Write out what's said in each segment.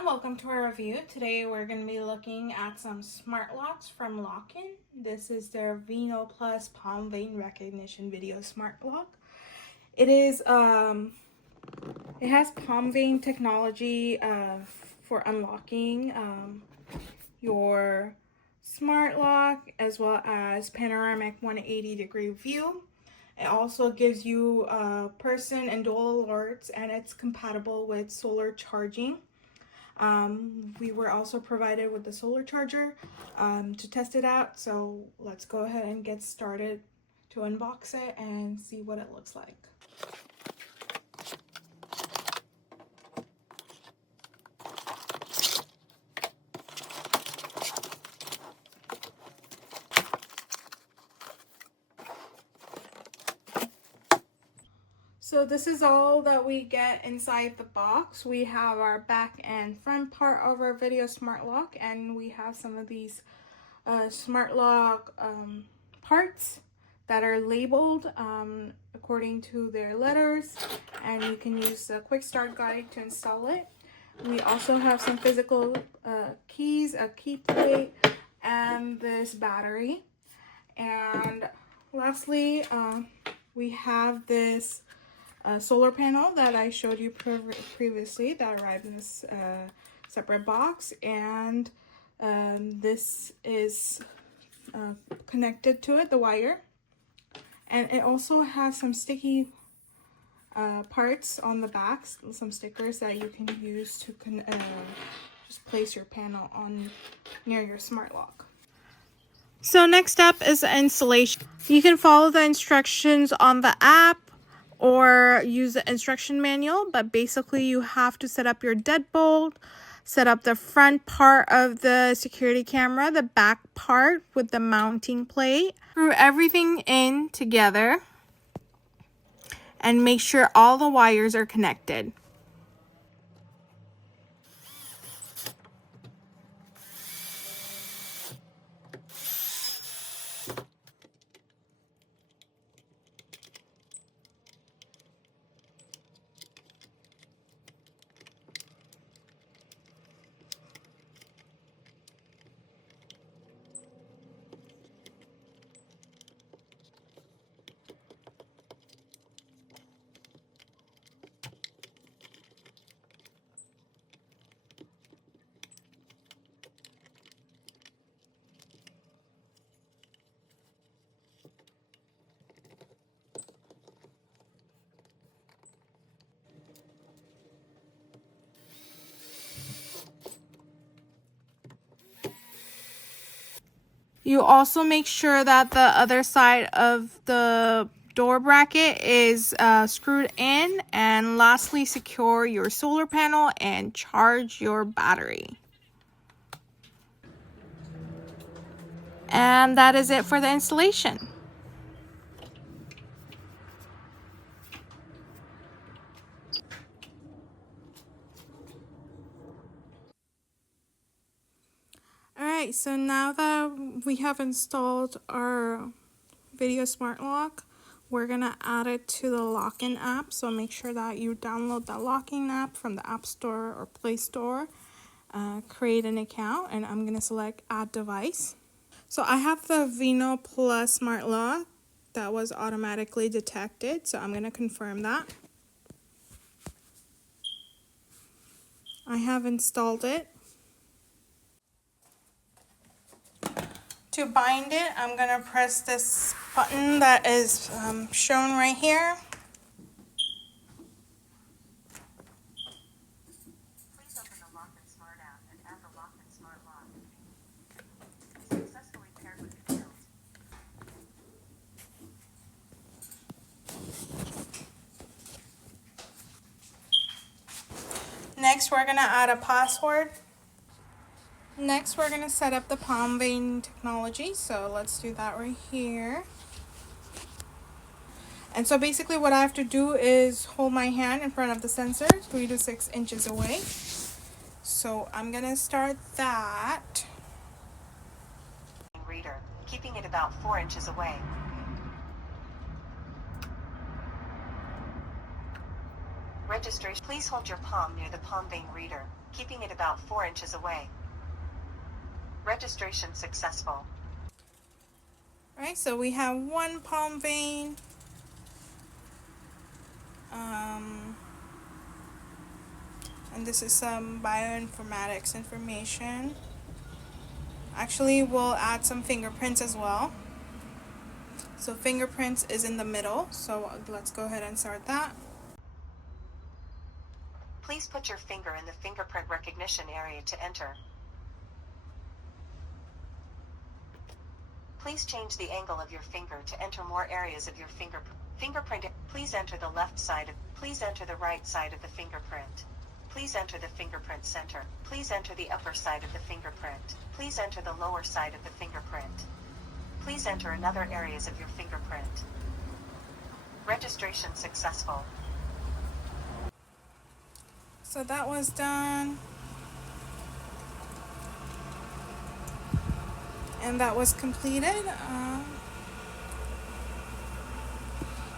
everyone, welcome to our review. Today we're going to be looking at some smart locks from Lockin. This is their Veno Plus Palm Vein Recognition Video Smart Lock. It has palm vein technology for unlocking your smart lock, as well as panoramic 180-degree view. It also gives you person and dual alerts, and it's compatible with solar charging. We were also provided with the solar charger to test it out, so let's go ahead and get started to unbox it and see what it looks like. So this is all that we get inside the box. We have our back and front part of our video smart lock, and we have some of these smart lock parts that are labeled according to their letters, and you can use the quick start guide to install it. We also have some physical keys, a key plate, and this battery. And lastly, we have this solar panel that I showed you previously that arrived in this separate box, and this is connected to it, the wire, and it also has some sticky parts on the back, some stickers that you can use to just place your panel on near your smart lock. So next up is the installation. You can follow the instructions on the app or use the instruction manual, but basically you have to set up your deadbolt, set up the front part of the security camera, the back part with the mounting plate, screw everything in together, and make sure all the wires are connected. You also make sure that the other side of the door bracket is screwed in, and lastly, secure your solar panel and charge your battery. And that is it for the installation. Alright, so now that we have installed our video smart lock, we're gonna add it to the Lockin app. So make sure that you download the Lockin app from the App Store or Play Store, create an account, and I'm gonna select add device. So I have the Veno Plus smart lock that was automatically detected, so I'm gonna confirm that. I have installed it. To bind it, I'm going to press this button that is shown right here. Please open the Lockin Smart app and add the Lockin Smart Lock. Successfully paired with the field. Next, we're going to add a password. Next, we're going to set up the palm vein technology. So let's do that right here. And so basically what I have to do is hold my hand in front of the sensor 3 to 6 inches away. So I'm going to start that. Reader, keeping it about 4 inches away. Registration. Please hold your palm near the palm vein reader, keeping it about 4 inches away. Registration successful. Alright, so we have one palm vein. And this is some bioinformatics information. Actually, we'll add some fingerprints as well. So fingerprints is in the middle, so let's go ahead and start that. Please put your finger in the fingerprint recognition area to enter. Please change the angle of your finger to enter more areas of your fingerprint. Please enter the left side please enter the right side of the fingerprint. Please enter the fingerprint center. Please enter the upper side of the fingerprint. Please enter the lower side of the fingerprint. Please enter another areas of your fingerprint. Registration successful. So that was done. And that was completed.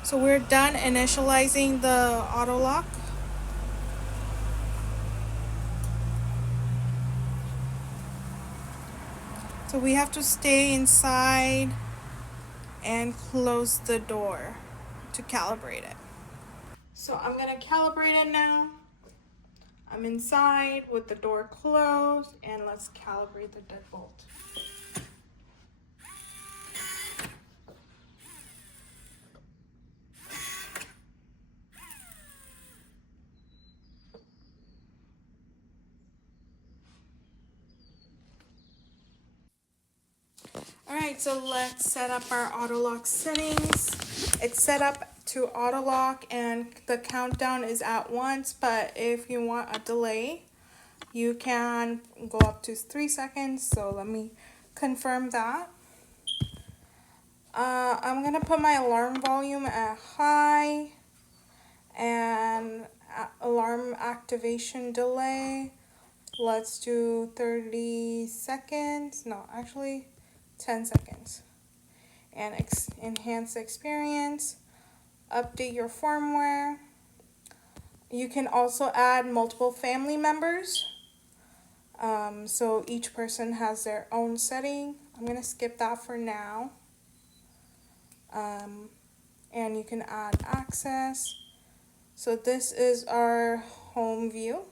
So we're done initializing the auto lock. So we have to stay inside and close the door to calibrate it. So I'm gonna calibrate it now. I'm inside with the door closed, and let's calibrate the deadbolt. Alright, so let's set up our auto lock settings. It's set up to auto lock and the countdown is at once, but if you want a delay, you can go up to 3 seconds. So let me confirm that. I'm gonna put my alarm volume at high and alarm activation delay. Let's do 30 seconds. No, actually 10 seconds. And enhance the experience. Update your firmware. You can also add multiple family members. So each person has their own setting. I'm gonna skip that for now. And you can add access. So this is our home view.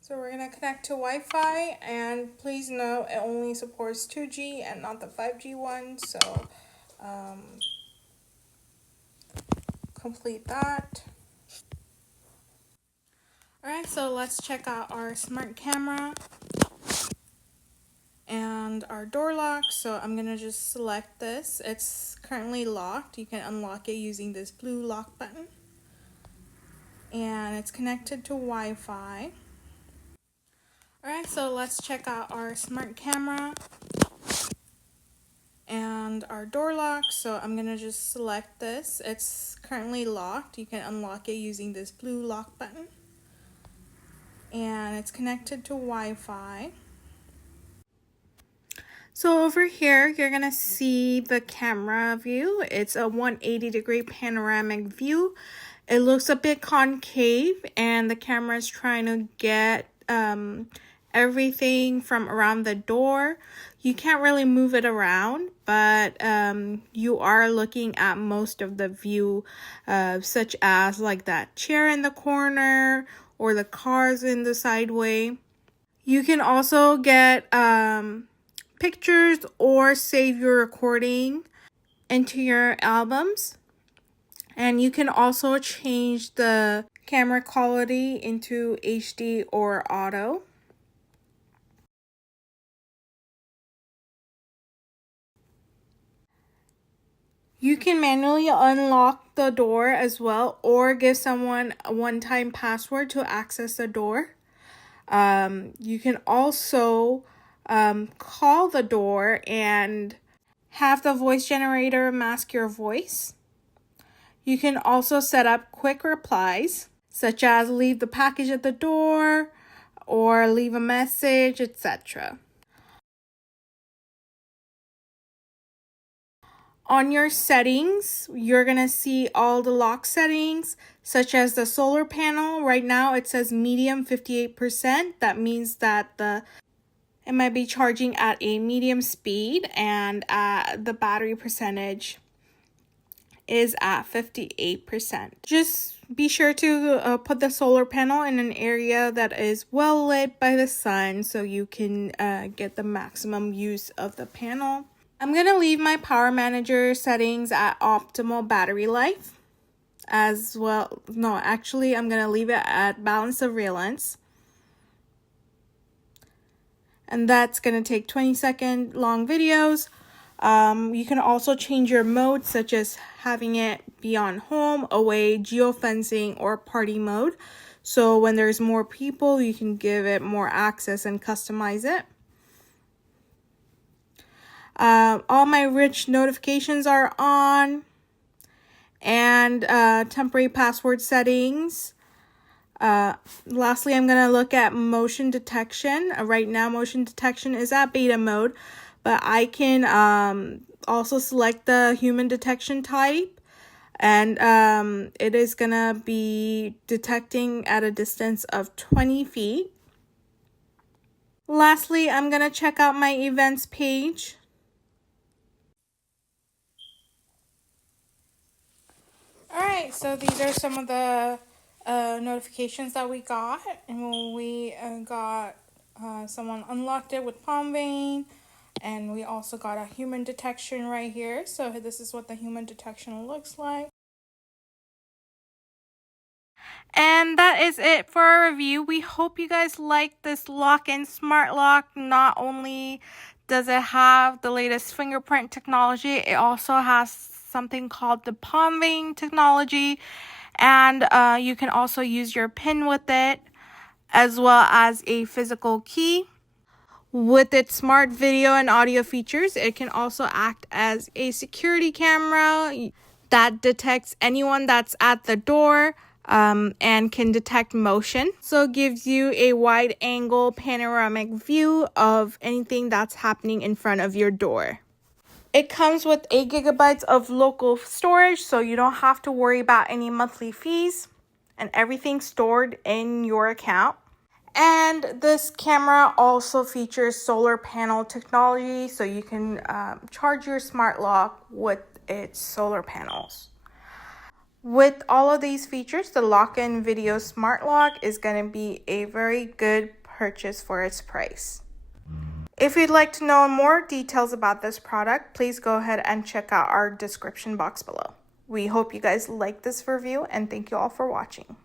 So we're gonna connect to Wi-Fi, and please note it only supports 2G and not the 5G one. So complete that. Alright, so let's check out our smart camera and our door lock. So I'm gonna just select this. It's currently locked. You can unlock it using this blue lock button. And it's connected to Wi-Fi. Alright, so let's check out our smart camera and our door lock. So I'm gonna just select this. It's currently locked. You can unlock it using this blue lock button. And it's connected to Wi-Fi. So over here, you're gonna see the camera view. It's a 180-degree panoramic view. It looks a bit concave, and the camera is trying to get everything from around the door. You can't really move it around, but you are looking at most of the view, such as like that chair in the corner or the cars in the sideway. You can also get pictures or save your recording into your albums. And you can also change the camera quality into HD or auto. You can manually unlock the door as well, or give someone a one-time password to access the door. You can also call the door and have the voice generator mask your voice. You can also set up quick replies, such as leave the package at the door or leave a message, etc. On your settings, you're going to see all the lock settings, such as the solar panel. Right now it says medium 58%. That means that it might be charging at a medium speed, and the battery percentage is at 58%. Just be sure to put the solar panel in an area that is well lit by the sun so you can get the maximum use of the panel. I'm going to leave my power manager settings at optimal battery life as well. No, actually, I'm going to leave it at balance surveillance. And that's going to take 20-second long videos. You can also change your mode, such as having it be on home, away, geofencing, or party mode. So when there's more people, you can give it more access and customize it. All my rich notifications are on, and temporary password settings. Lastly, I'm going to look at motion detection. Right now, motion detection is at beta mode, but I can also select the human detection type, and it is going to be detecting at a distance of 20 feet. Lastly, I'm going to check out my events page. Alright, so these are some of the notifications that we got, and we got someone unlocked it with palm vein, and we also got a human detection right here. So this is what the human detection looks like. And that is it for our review. We hope you guys like this Lockin Smart Lock. Not only does it have the latest fingerprint technology, it also has something called the palm vein technology, and you can also use your PIN with it, as well as a physical key. With its smart video and audio features, it can also act as a security camera that detects anyone that's at the door and can detect motion. So it gives you a wide angle panoramic view of anything that's happening in front of your door. It comes with 8 gigabytes of local storage, so you don't have to worry about any monthly fees, and everything's stored in your account. And this camera also features solar panel technology, so you can charge your smart lock with its solar panels. With all of these features, the Lockin Veno Smart Lock is going to be a very good purchase for its price. If you'd like to know more details about this product, please go ahead and check out our description box below. We hope you guys like this review, and thank you all for watching.